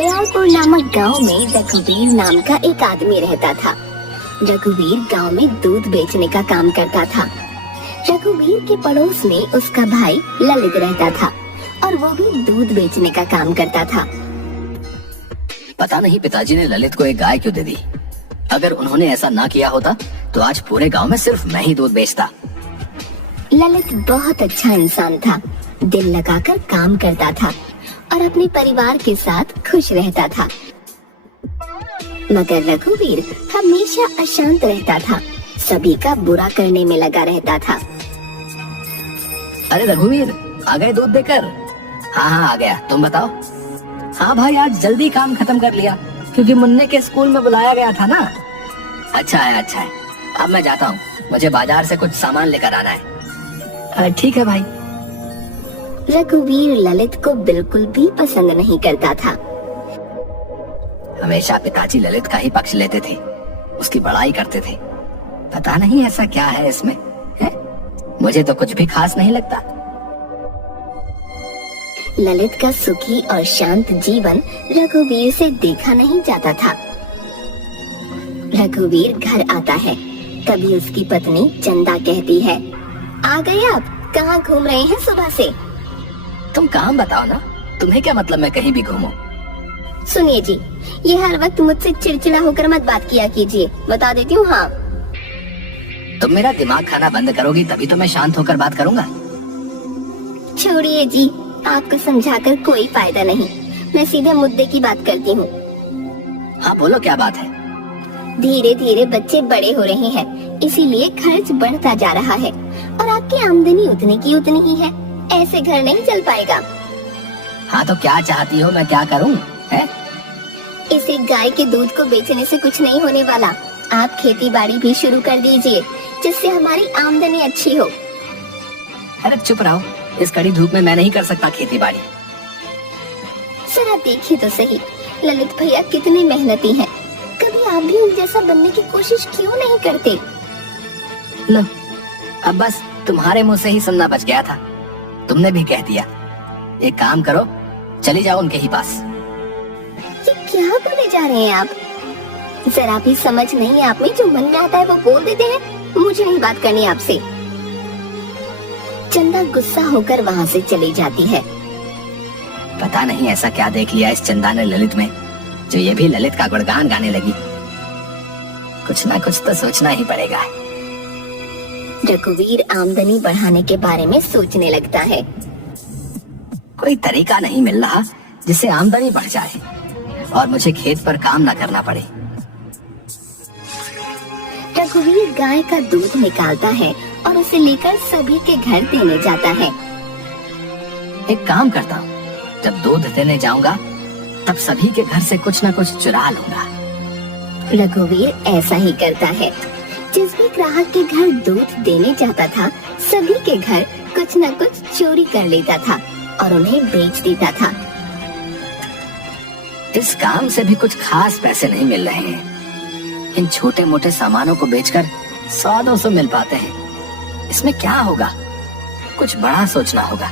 दयालपुर नामक गांव में रघुवीर नाम का एक आदमी रहता था। रघुवीर गांव में दूध बेचने का काम करता था। रघुवीर के पड़ोस में उसका भाई ललित रहता था और वो भी दूध बेचने का काम करता था। पता नहीं पिताजी ने ललित को एक गाय क्यों दे दी। अगर उन्होंने ऐसा ना किया होता तो आज पूरे गांव में सिर्फ मैं ही दूध बेचता। ललित बहुत अच्छा इंसान था, दिल लगाकर काम करता था और अपने परिवार के साथ खुश रहता था। मगर रघुवीर हमेशा अशांत रहता था, सभी का बुरा करने में लगा रहता था। अरे रघुवीर, आ गए दूध देकर? हाँ आ गया, तुम बताओ। हाँ भाई, आज जल्दी काम खत्म कर लिया क्योंकि मुन्ने के स्कूल में बुलाया गया था ना। अच्छा है। अब मैं जाता हूँ, मुझे बाजार से कुछ सामान लेकर आना है। ठीक है भाई। रघुवीर ललित को बिल्कुल भी पसंद नहीं करता था। हमेशा पिताजी ललित का ही पक्ष लेते थे, उसकी बड़ाई करते थे। पता नहीं ऐसा क्या है इसमें, है? मुझे तो कुछ भी खास नहीं लगता। ललित का सुखी और शांत जीवन रघुवीर से देखा नहीं जाता था। रघुवीर घर आता है, तभी उसकी पत्नी चंदा कहती है, आ गए आप? कहाँ घूम रहे हैं सुबह से? तुम काम बताओ ना, तुम्हें क्या मतलब मैं कहीं भी घूमूं? सुनिए जी, ये हर वक्त मुझसे चिड़चिड़ा होकर मत बात किया कीजिए, बता देती हूँ। हाँ, तुम मेरा दिमाग खाना बंद करोगी तभी तो मैं शांत होकर बात करूंगा। छोड़िए जी, आपको समझाकर कोई फायदा नहीं, मैं सीधे मुद्दे की बात करती हूँ। हाँ बोलो, क्या बात है? धीरे धीरे बच्चे बड़े हो रहे हैं, इसीलिए खर्च बढ़ता जा रहा है और आपकी आमदनी उतनी की उतनी ही है। ऐसे घर नहीं चल पाएगा। हाँ तो क्या चाहती हो, मैं क्या करूँ? है? इसे गाय के दूध को बेचने से कुछ नहीं होने वाला। आप खेती बाड़ी भी शुरू कर दीजिए, जिससे हमारी आमदनी अच्छी हो। अरे चुप रहो, इस कड़ी धूप में मैं नहीं कर सकता खेती बाड़ी। जरा देखिए तो सही, ललित भैया कितने मेहनती हैं। कभी आप भी उन जैसा बनने की कोशिश क्यों नहीं करते? लो, अब बस तुम्हारे मुंह से ही सुनना बच गया था, तुमने भी कह दिया। एक काम करो, चली जाओ उनके ही पास। ये क्या बोले जा रहे हैं आप? जरा भी समझ नहीं आप में, जो मन में आता है वो बोल देते हैं। मुझे नहीं बात करनी आपसे। चंदा गुस्सा होकर वहाँ से चली जाती है। पता नहीं ऐसा क्या देख लिया इस चंदा ने ललित में, जो ये भी ललित का गुणगान गाने लगी। कुछ ना कुछ तो सोचना ही पड़ेगा। रघुवीर आमदनी बढ़ाने के बारे में सोचने लगता है। कोई तरीका नहीं मिल रहा जिससे आमदनी बढ़ जाए और मुझे खेत पर काम ना करना पड़े। रघुवीर गाय का दूध निकालता है और उसे लेकर सभी के घर देने जाता है। एक काम करता हूँ, जब दूध देने जाऊंगा तब सभी के घर से कुछ न कुछ चुरा लूंगा। रघुवीर ऐसा ही करता है। जिस भी ग्राहक के घर दूध देने जाता था, सभी के घर कुछ न कुछ चोरी कर लेता था और उन्हें बेच देता था। इस काम से भी कुछ खास पैसे नहीं मिल रहे हैं। इन छोटे मोटे सामानों को बेचकर 100-200 मिल पाते हैं। इसमें क्या होगा? कुछ बड़ा सोचना होगा।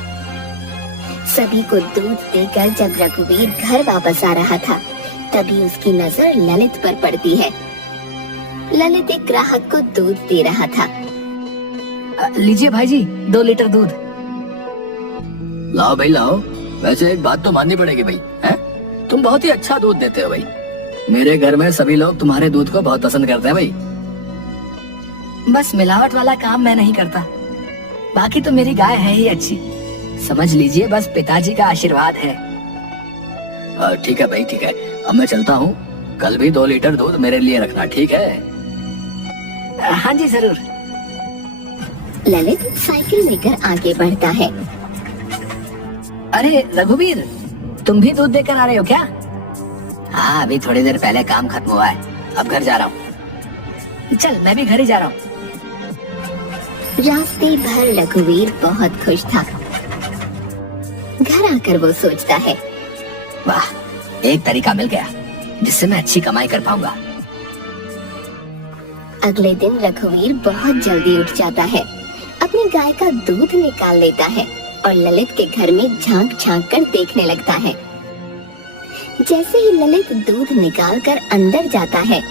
सभी को दूध देकर जब रघुवीर घर वापस आ रहा था, तभी उसकी नजर ललित पर पड़ती है। ललित एक ग्राहक को दूध दे रहा था। लीजिए भाई जी, 2 लीटर दूध। लाओ भाई लाओ। वैसे एक बात तो माननी पड़ेगी भाई, हैं? तुम बहुत ही अच्छा दूध देते हो भाई। मेरे घर में सभी लोग तुम्हारे दूध को बहुत पसंद करते हैं भाई। बस मिलावट वाला काम मैं नहीं करता, बाकी तो मेरी गाय है ही अच्छी। समझ लीजिए बस पिताजी का आशीर्वाद है। ठीक है भाई, ठीक है। अब मैं चलता हूँ, कल भी 2 लीटर दूध मेरे लिए रखना, ठीक है? हाँ जी जरूर। ललित साइकिल लेकर आगे बढ़ता है। अरे रघुवीर, तुम भी दूध देकर आ रहे हो क्या? हाँ, अभी थोड़ी देर पहले काम खत्म हुआ है, अब घर जा रहा हूँ। चल मैं भी घर ही जा रहा हूँ। रास्ते भर रघुवीर बहुत खुश था। घर आकर वो सोचता है, वाह, एक तरीका मिल गया जिससे मैं अच्छी कमाई कर पाऊंगा। अगले दिन रघुवीर बहुत जल्दी उठ जाता है, अपनी गाय का दूध निकाल लेता है और ललित के घर में झांक झांक कर देखने लगता है। जैसे ही ललित दूध निकाल कर अंदर जाता है,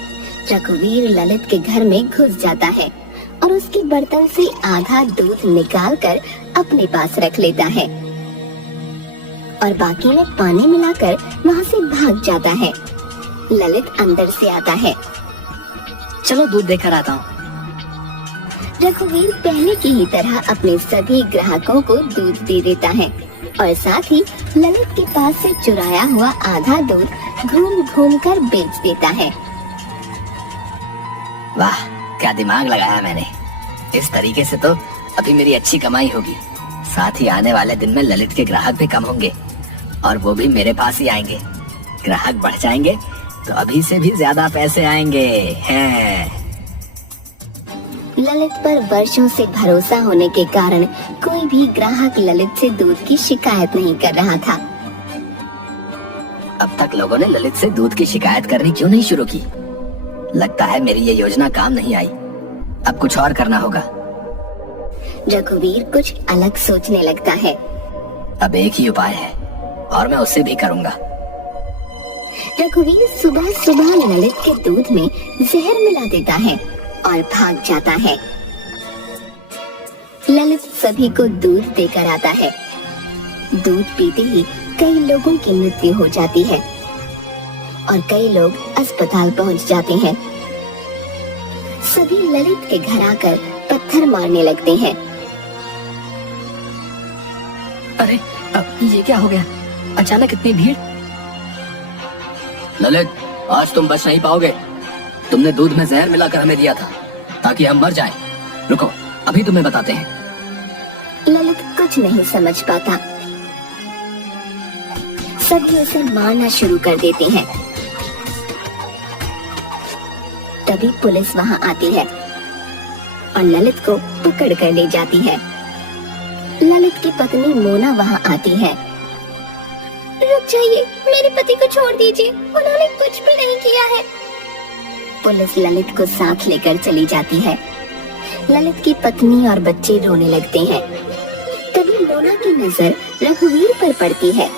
रघुवीर ललित के घर में घुस जाता है और उसके बर्तन से आधा दूध निकाल कर अपने पास रख लेता है और बाकी में पानी मिलाकर वहाँ से भाग जाता है। ललित अंदर से आता है। चलो दूध देकर आता हूँ। रघुवीर पहले की ही तरह अपने सभी ग्राहकों को दूध दे देता है और साथ ही ललित के पास से चुराया हुआ आधा दूध घूम घूम कर बेच देता है। वाह, क्या दिमाग लगाया मैंने। इस तरीके से तो अभी मेरी अच्छी कमाई होगी। साथ ही आने वाले दिन में ललित के ग्राहक भी कम होंगे और वो भी मेरे पास ही आएंगे। ग्राहक बढ़ जाएंगे तो अभी से भी ज्यादा पैसे आएंगे हैं। ललित पर वर्षों से भरोसा होने के कारण कोई भी ग्राहक ललित से दूध की शिकायत नहीं कर रहा था। अब तक लोगों ने ललित से दूध की शिकायत करनी क्यों नहीं शुरू की? लगता है मेरी ये योजना काम नहीं आई। अब कुछ और करना होगा। रघुवीर कुछ अलग सोचने लगता है। अब एक ही उपाय है और मैं उससे भी करूंगा। रघुवीर सुबह सुबह ललित के दूध में जहर मिला देता है और भाग जाता है। ललित सभी को दूध देकर आता है। दूध पीते ही कई लोगों की मृत्यु हो जाती है और कई लोग अस्पताल पहुंच जाते हैं। सभी ललित के घर आकर पत्थर मारने लगते हैं। अरे, अब ये क्या हो गया? अचानक इतनी भीड़। ललित, आज तुम बच नहीं पाओगे। तुमने दूध में जहर मिलाकर हमें दिया था ताकि हम मर जाएं। रुको, अभी तुम्हें बताते हैं। ललित कुछ नहीं समझ पाता। सभी उसे मारना शुरू कर देते हैं। तभी पुलिस वहां आती है और ललित को पकड़ कर ले जाती है। ललित की पत्नी मोना वहां आती है। रुक जाइए, मेरे पति को छोड़ दीजिए, उन्होंने कुछ भी नहीं किया है। पुलिस ललित को साथ लेकर चली जाती है। ललित की पत्नी और बच्चे रोने लगते हैं। तभी मोना की नजर रघुवीर पर पड़ती है।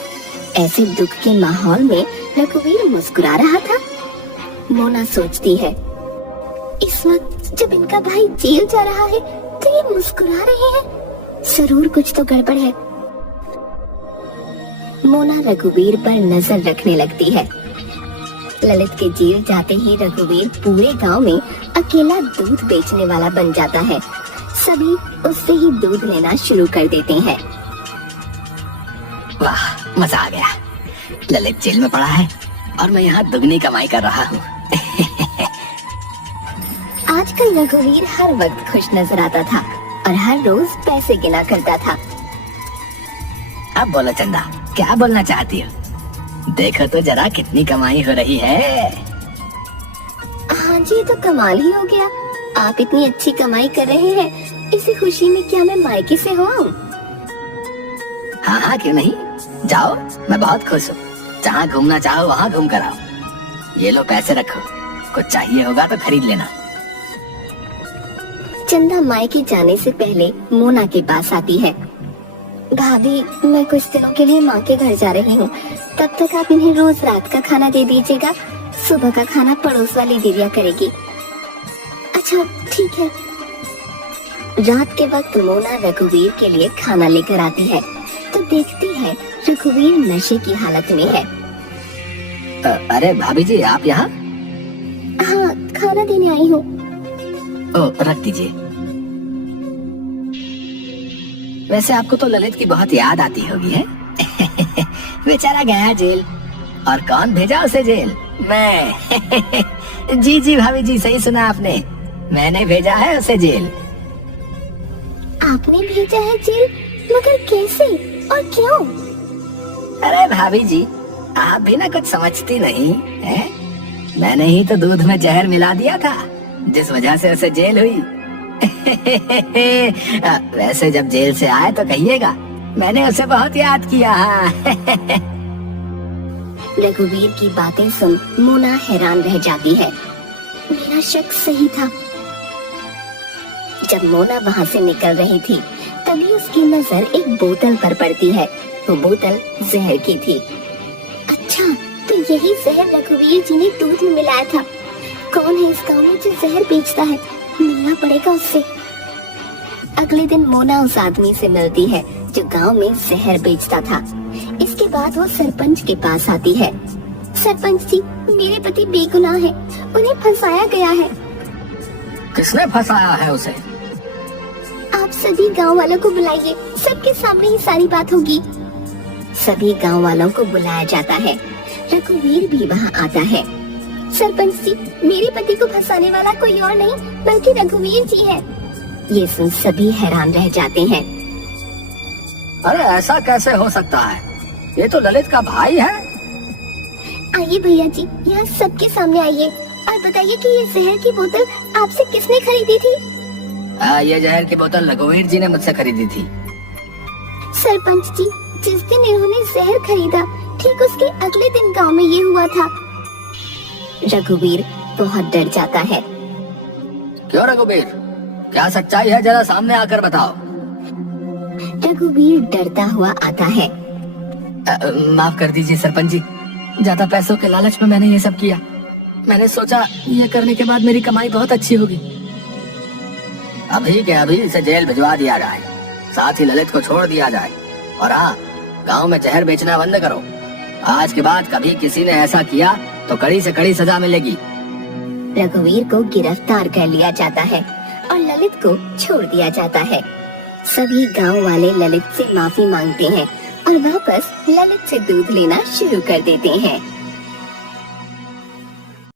ऐसे दुख के माहौल में रघुवीर मुस्कुरा रहा था। मोना सोचती है, इस वक्त जब इनका भाई जेल जा रहा है तो ये मुस्कुरा रहे हैं, जरूर कुछ तो गड़बड़ है। मोना रघुवीर पर नजर रखने लगती है। ललित के जेल जाते ही रघुवीर पूरे गांव में अकेला दूध बेचने वाला बन जाता है। सभी उससे ही दूध लेना शुरू कर देते हैं। वाह, मजा आ गया। ललित जेल में पड़ा है और मैं यहाँ दुगनी कमाई कर रहा हूँ। आजकल रघुवीर हर वक्त खुश नजर आता था और हर रोज पैसे गिना करता था। अब बोलो चंदा, क्या बोलना चाहती हो? देखो तो जरा कितनी कमाई हो रही है। हाँ जी, तो कमाल ही हो गया। आप इतनी अच्छी कमाई कर रहे हैं, इसी खुशी में क्या मैं मायके से हो आऊं? हाँ हाँ, क्यों नहीं। जाओ, मैं बहुत खुश हूँ। जहाँ घूमना चाहो वहाँ घूम कर आओ। ये लो पैसे रखो, कुछ चाहिए होगा तो खरीद लेना। चंदा मायके जाने से पहले मोना के पास आती है। भाभी, मैं कुछ दिनों के लिए माँ के घर जा रही हूँ, तब तक आप इन्हें रोज रात का खाना दे दीजिएगा। सुबह का खाना पड़ोस वाली दे दिया करेगी। अच्छा, ठीक है। रात के वक्त मोना रघुवीर के लिए खाना लेकर आती है तो देखती है रघुवीर नशे की हालत में है। अरे भाभी जी, आप यहाँ? हाँ, खाना देने आई हूँ। रख दीजिए। वैसे आपको तो ललित की बहुत याद आती होगी है? बेचारा गया जेल। और कौन भेजा उसे जेल? मैं। जी जी भाभी जी, सही सुना आपने। मैंने भेजा है उसे जेल। आपने भेजा है जेल? मगर कैसे और क्यों? अरे भाभी जी, आप भी ना कुछ समझती नहीं है। मैंने ही तो दूध में जहर मिला दिया था, जिस वजह से उसे जेल हुई। वैसे जब जेल से आए तो कहिएगा मैंने उसे बहुत याद किया। रघुवीर की बातें सुन मोना हैरान रह जाती है। मेरा शक सही था। जब मोना वहाँ से निकल रही थी तभी उसकी नजर एक बोतल पर पड़ती है। वो बोतल जहर की थी। अच्छा, तो यही जहर रघुवीर जी ने दूध में मिलाया था। कौन है इस गांव में जो जहर बेचता है? मिलना पड़ेगा उससे। अगले दिन मोना उस आदमी से मिलती है जो गांव में जहर बेचता था। इसके बाद वो सरपंच के पास आती है। सरपंच जी, मेरे पति बेगुनाह है, उन्हें फंसाया गया है। किसने फंसाया है उसे? आप सभी गांव वालों को बुलाइए, सबके सामने ही सारी बात होगी। सभी गांव वालों को बुलाया जाता है। रघुवीर भी वहां आता है। सरपंच जी, मेरे पति को फंसाने वाला कोई और नहीं बल्कि रघुवीर जी है। ये सुन सभी हैरान रह जाते हैं। अरे ऐसा कैसे हो सकता है? ये तो ललित का भाई है। आइए भैया जी, यहाँ सबके सामने आइए और बताइए कि ये जहर की बोतल आपसे किसने खरीदी थी? ये जहर की बोतल रघुवीर जी ने मुझसे खरीदी थी। सरपंच जी, जिस दिन इन्होंने जहर खरीदा ठीक उसके अगले दिन गांव में ये हुआ था। रघुवीर बहुत डर जाता है। क्यों रघुवीर, क्या सच्चाई है? जरा सामने आकर बताओ। रघुवीर डरता हुआ आता है। माफ कर दीजिए सरपंच जी, ज्यादा पैसों के लालच में मैंने ये सब किया। मैंने सोचा ये करने के बाद मेरी कमाई बहुत अच्छी होगी। अभी के अभी इसे जेल भिजवा दिया जाए, साथ ही ललित को छोड़ दिया जाए। और हाँ, गांव में जहर बेचना बंद करो। आज के बाद कभी किसी ने ऐसा किया तो कड़ी से कड़ी सजा मिलेगी। रघुवीर को गिरफ्तार कर लिया जाता है और ललित को छोड़ दिया जाता है। सभी गांव वाले ललित से माफी मांगते हैं और वापस ललित से दूध लेना शुरू कर देते हैं।